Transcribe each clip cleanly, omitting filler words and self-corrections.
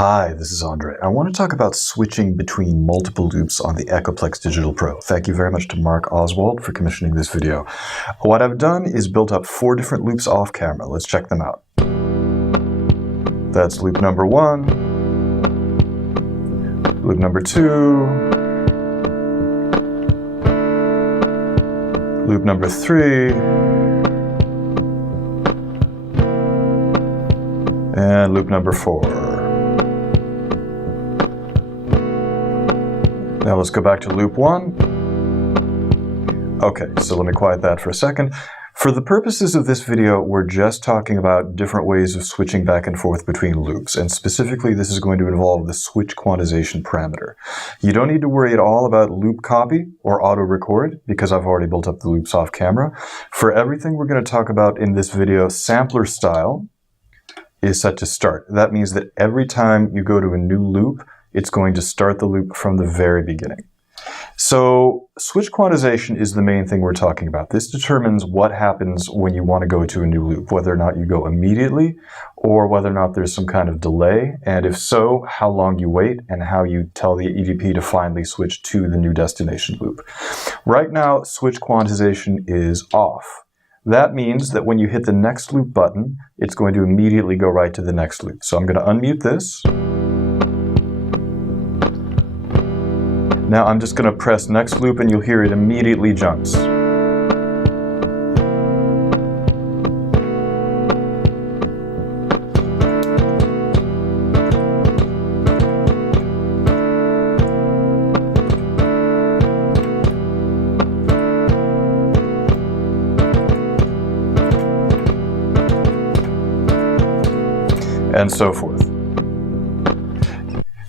Hi, this is Andre. I want to talk about switching between multiple loops on the Echoplex Digital Pro. Thank you very much to Mark Oswald for commissioning this video. What I've done is built up 4 different loops off camera. Let's check them out. That's loop number 1, loop number 2, loop number 3, and loop number 4. Now let's go back to loop 1. Okay, so let me quiet that for a second. For the purposes of this video, we're just talking about different ways of switching back and forth between loops, and specifically this is going to involve the switch quantization parameter. You don't need to worry at all about loop copy or auto record because I've already built up the loops off camera. For everything we're going to talk about in this video, sampler style is set to start. That means that every time you go to a new loop, it's going to start the loop from the very beginning. So switch quantization is the main thing we're talking about. This determines what happens when you want to go to a new loop, whether or not you go immediately or whether or not there's some kind of delay, and if so, how long you wait and how you tell the EDP to finally switch to the new destination loop. Right now, switch quantization is off. That means that when you hit the next loop button, it's going to immediately go right to the next loop. So I'm going to unmute this. Now I'm just going to press next loop and you'll hear it immediately jumps. And so forth.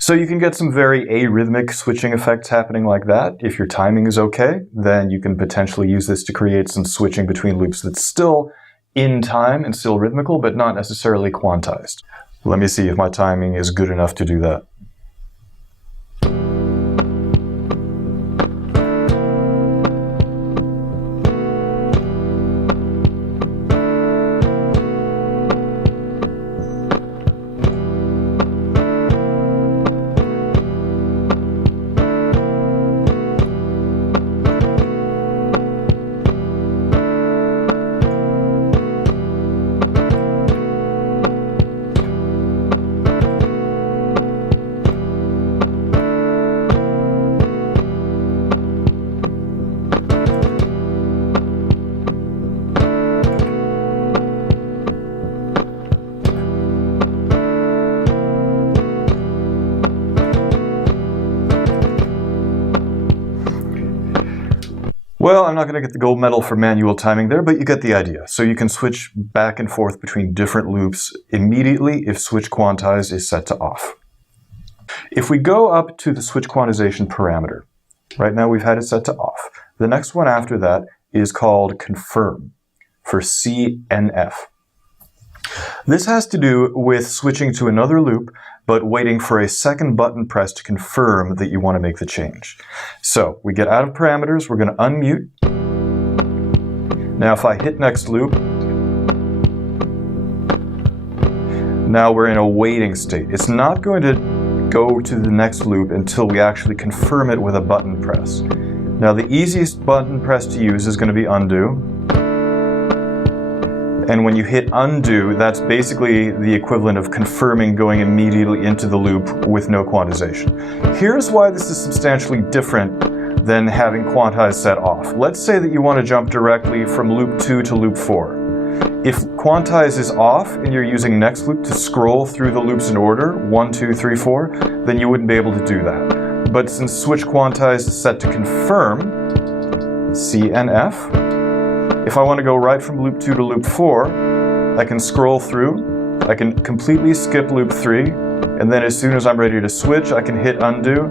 So you can get some very arrhythmic switching effects happening like that. If your timing is okay, then you can potentially use this to create some switching between loops that's still in time and still rhythmical, but not necessarily quantized. Let me see if my timing is good enough to do that. Well, I'm not going to get the gold medal for manual timing there, but you get the idea. So you can switch back and forth between different loops immediately if switch quantize is set to off. If we go up to the switch quantization parameter, right now we've had it set to off. The next one after that is called confirm for CNF. This has to do with switching to another loop, but waiting for a second button press to confirm that you want to make the change. So we get out of parameters, we're going to unmute. Now if I hit next loop, now we're in a waiting state. It's not going to go to the next loop until we actually confirm it with a button press. Now the easiest button press to use is going to be undo. And when you hit undo, that's basically the equivalent of confirming going immediately into the loop with no quantization. Here's why this is substantially different than having quantize set off. Let's say that you want to jump directly from loop 2 to loop 4. If quantize is off and you're using next loop to scroll through the loops in order, 1, 2, 3, 4, then you wouldn't be able to do that. But since switch quantize is set to confirm, CNF, if I want to go right from loop 2 to loop 4, I can scroll through, I can completely skip loop 3, and then as soon as I'm ready to switch, I can hit undo.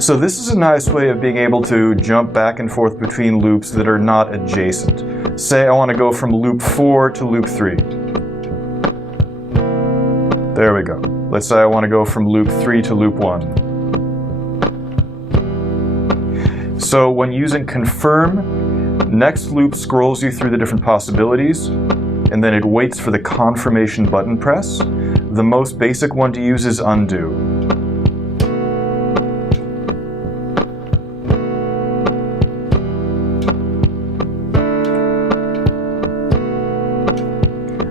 So this is a nice way of being able to jump back and forth between loops that are not adjacent. Say I want to go from loop 4 to loop 3. There we go. Let's say I want to go from loop 3 to loop 1. So when using confirm, next loop scrolls you through the different possibilities, and then it waits for the confirmation button press. the most basic one to use is undo.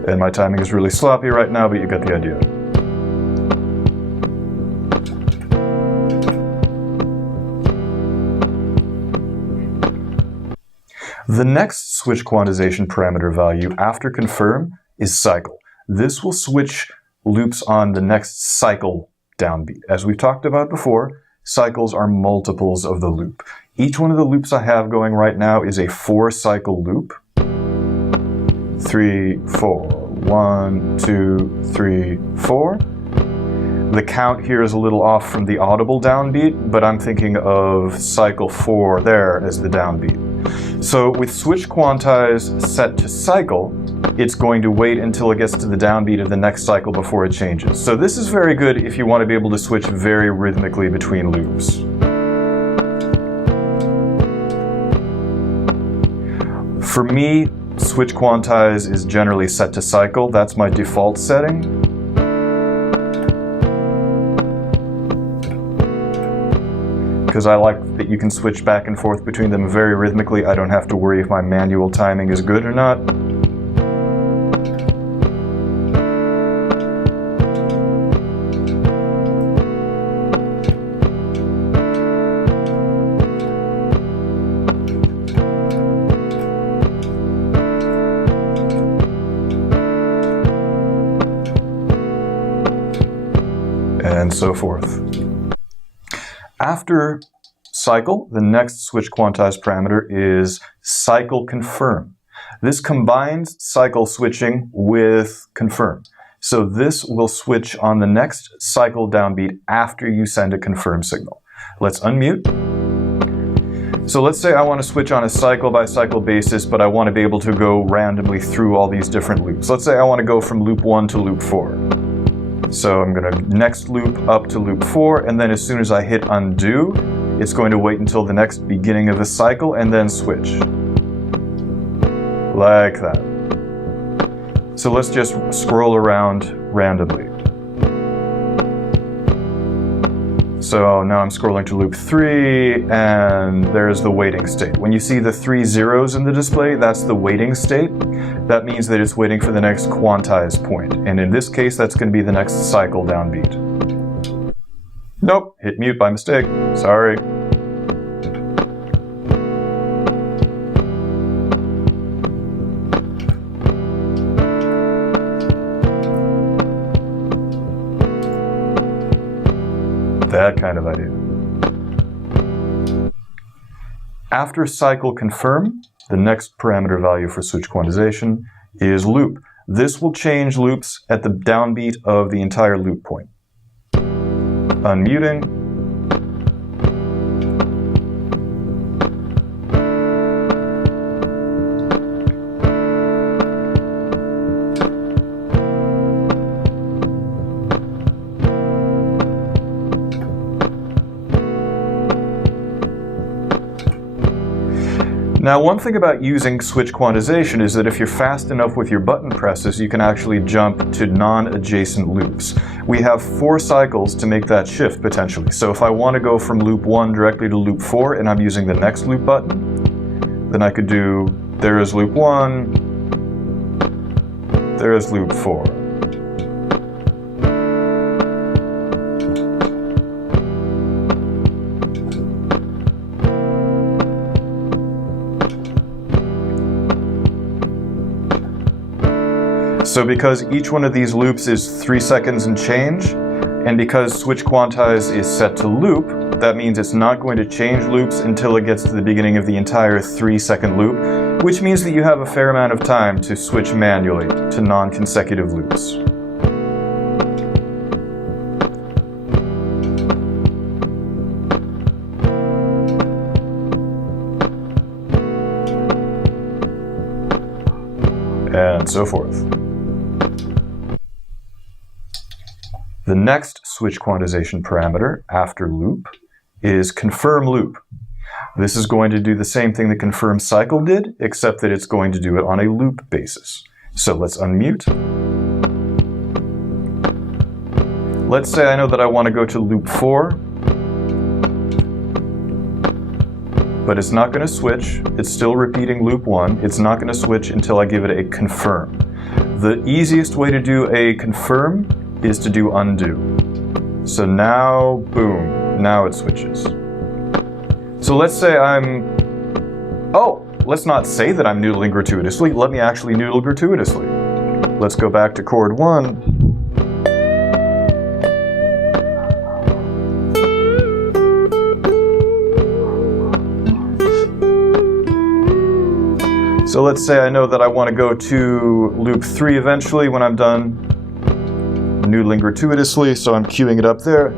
And my timing is really sloppy right now, but you get the idea. The next switch quantization parameter value after confirm is cycle. This will switch loops on the next cycle downbeat. As we've talked about before, cycles are multiples of the loop. Each one of the loops I have going right now is a 4-cycle loop. 3, 4, 1, 2, 3, 4. The count here is a little off from the audible downbeat, but I'm thinking of cycle 4 there as the downbeat. So with switch quantize set to cycle, it's going to wait until it gets to the downbeat of the next cycle before it changes. So this is very good if you want to be able to switch very rhythmically between loops. For me, switch quantize is generally set to cycle. That's my default setting. Because I like that you can switch back and forth between them very rhythmically. I don't have to worry if my manual timing is good or not. And so forth. After cycle, the next switch quantize parameter is cycle confirm. This combines cycle switching with confirm. So this will switch on the next cycle downbeat after you send a confirm signal. Let's unmute. So let's say I want to switch on a cycle by cycle basis, but I want to be able to go randomly through all these different loops. Let's say I want to go from loop 1 to loop 4. So I'm going to next loop up to loop 4, and then as soon as I hit undo, it's going to wait until the next beginning of a cycle and then switch. Like that. So let's just scroll around randomly. So now I'm scrolling to loop 3, and there's the waiting state. When you see the 3 zeros in the display, that's the waiting state. That means that it's waiting for the next quantize point. And in this case, that's going to be the next cycle downbeat. Nope, hit mute by mistake. Sorry. That kind of idea. After cycle confirm, the next parameter value for switch quantization is loop. This will change loops at the downbeat of the entire loop point. Unmuting. Now, one thing about using switch quantization is that if you're fast enough with your button presses, you can actually jump to non-adjacent loops. We have 4 cycles to make that shift potentially. So if I want to go from loop 1 directly to loop 4 and I'm using the next loop button, then I could do, there is loop 1, there is loop 4. So because each one of these loops is 3 seconds and change, and because switch quantize is set to loop, that means it's not going to change loops until it gets to the beginning of the entire 3-second loop, which means that you have a fair amount of time to switch manually to non-consecutive loops. And so forth. The next switch quantization parameter after loop is confirm loop. This is going to do the same thing that confirm cycle did, except that it's going to do it on a loop basis. So let's unmute. let's say I know that I want to go to loop 4, but it's not going to switch. It's still repeating loop 1. It's not going to switch until I give it a confirm. The easiest way to do a confirm is to do undo. So now, boom, now it switches. So let's say let's not say that I'm noodling gratuitously. Let me actually noodle gratuitously. Let's go back to chord 1. So let's say I know that I want to go to loop 3 eventually when I'm done noodling gratuitously, so I'm queuing it up there.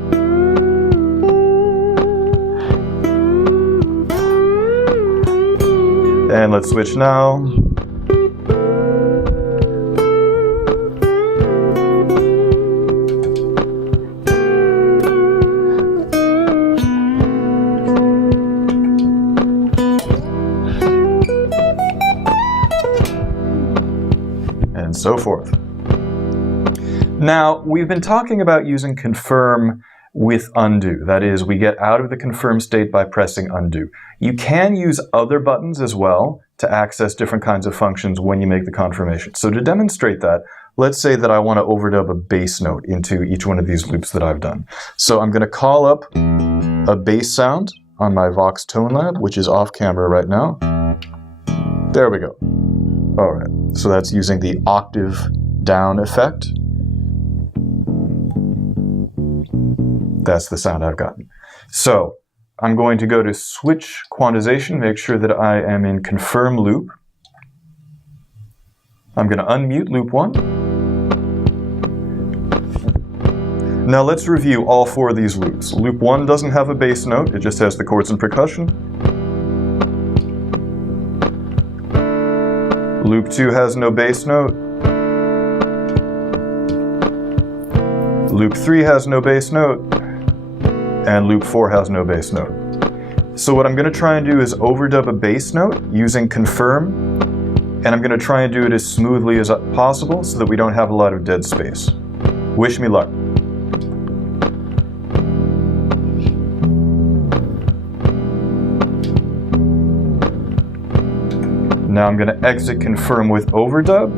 And let's switch now. And so forth. Now, we've been talking about using confirm with undo. That is, we get out of the confirm state by pressing undo. You can use other buttons as well to access different kinds of functions when you make the confirmation. So to demonstrate that, let's say that I want to overdub a bass note into each one of these loops that I've done. So I'm going to call up a bass sound on my Vox Tone Lab, which is off camera right now. There we go. All right, so that's using the octave down effect. That's the sound I've gotten. So I'm going to go to Switch Quantization, make sure that I am in confirm loop. I'm going to unmute loop 1. Now let's review all 4 of these loops. Loop 1 doesn't have a bass note, it just has the chords and percussion. Loop 2 has no bass note. Loop 3 has no bass note. And loop 4 has no bass note. So what I'm going to try and do is overdub a bass note using confirm, and I'm going to try and do it as smoothly as possible so that we don't have a lot of dead space. Wish me luck. Now I'm going to exit confirm with overdub.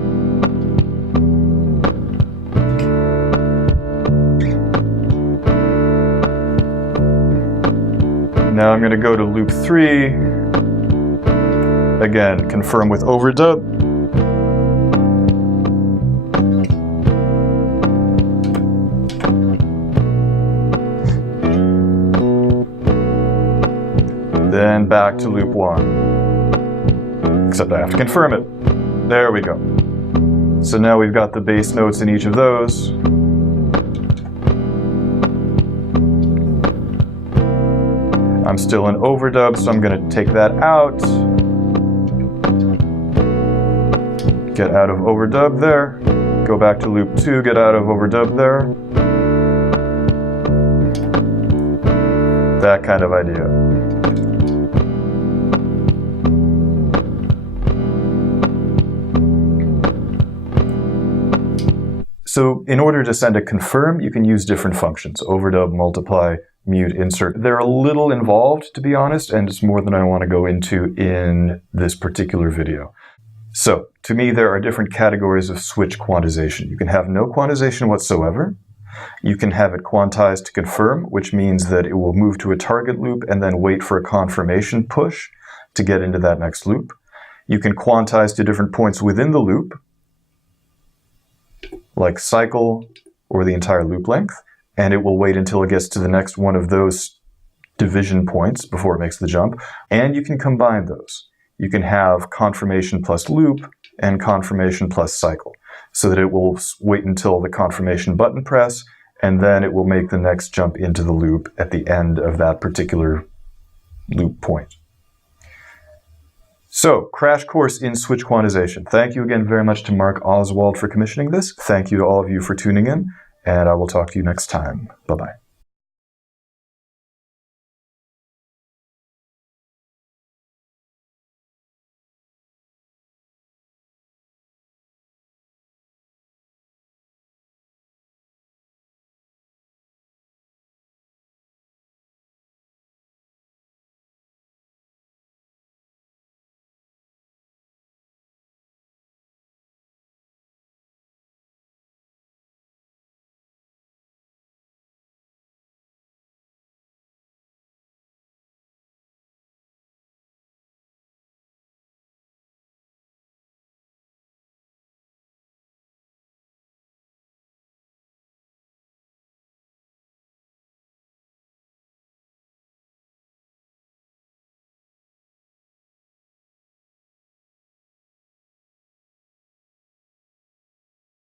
Now I'm going to go to loop 3, again, confirm with overdub. Then back to loop 1, except I have to confirm it. There we go. So now we've got the bass notes in each of those. I'm still in overdub, so I'm going to take that out. Get out of overdub there. Go back to loop 2, get out of overdub there. That kind of idea. So in order to send a confirm, you can use different functions. Overdub, multiply, mute, insert. They're a little involved, to be honest, and it's more than I want to go into in this particular video. So, to me, there are different categories of switch quantization. You can have no quantization whatsoever. You can have it quantized to confirm, which means that it will move to a target loop and then wait for a confirmation push to get into that next loop. You can quantize to different points within the loop, like cycle or the entire loop length, and it will wait until it gets to the next one of those division points before it makes the jump. And you can combine those. You can have confirmation plus loop and confirmation plus cycle, so that it will wait until the confirmation button press, and then it will make the next jump into the loop at the end of that particular loop point. So, crash course in switch quantization. Thank you again very much to Mark Oswald for commissioning this. Thank you to all of you for tuning in, and I will talk to you next time. Bye-bye.